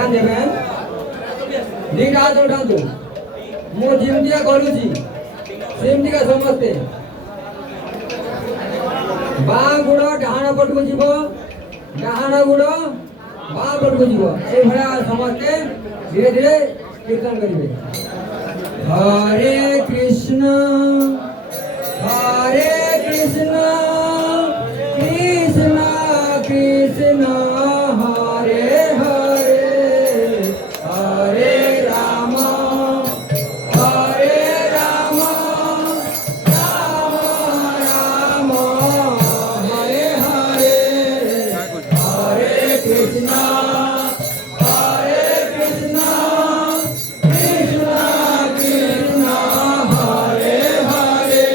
ध्यान देवें दिखा तो उठा दो मो जिमटिया करूची सेमटिका समझते बाँ गुड़ डाहाण पटको जीव डाहाण गुड़ बाँ पटको जीव ए भड़ा समझते धीरे धीरे कीर्तन करिवे हरे कृष्ण कृष्ण कृष्ण हरे हरे हरे राम राम राम हरे हरे हरे कृष्ण कृष्ण कृष्ण हरे हरे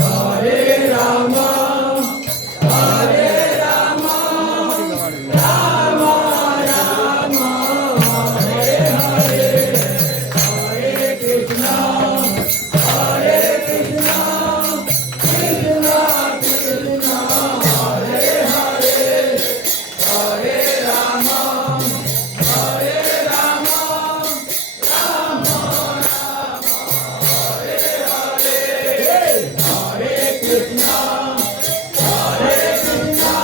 हरे राम राम राम हरे हरे हरे कृष्ण कृष्ण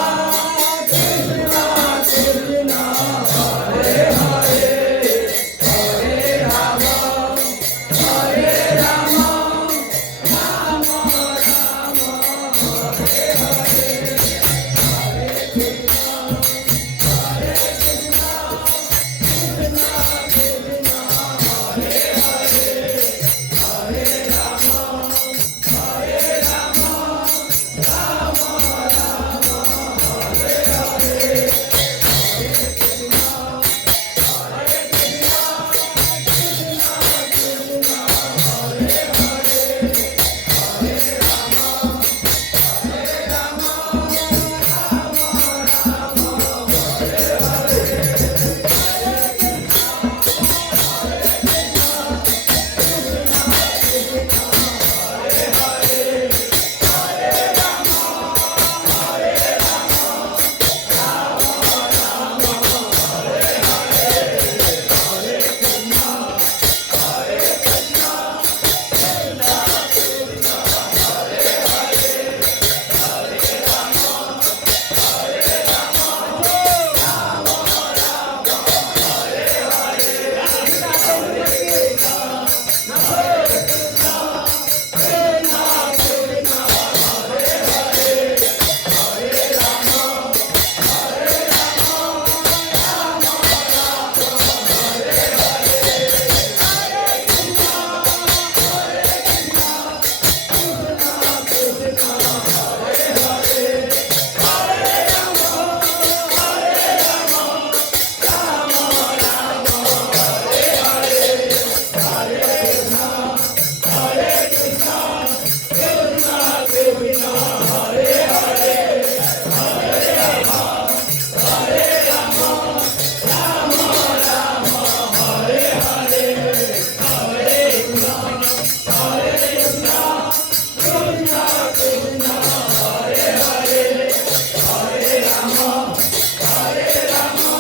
कृष्ण हरे हरे हरे राम हरे कृष्ण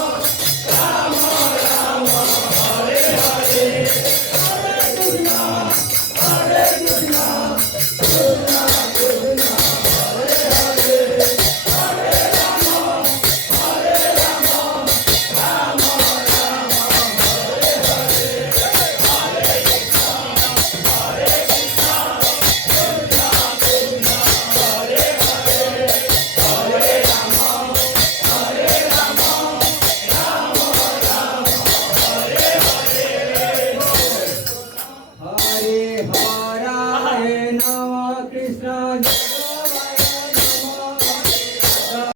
हरे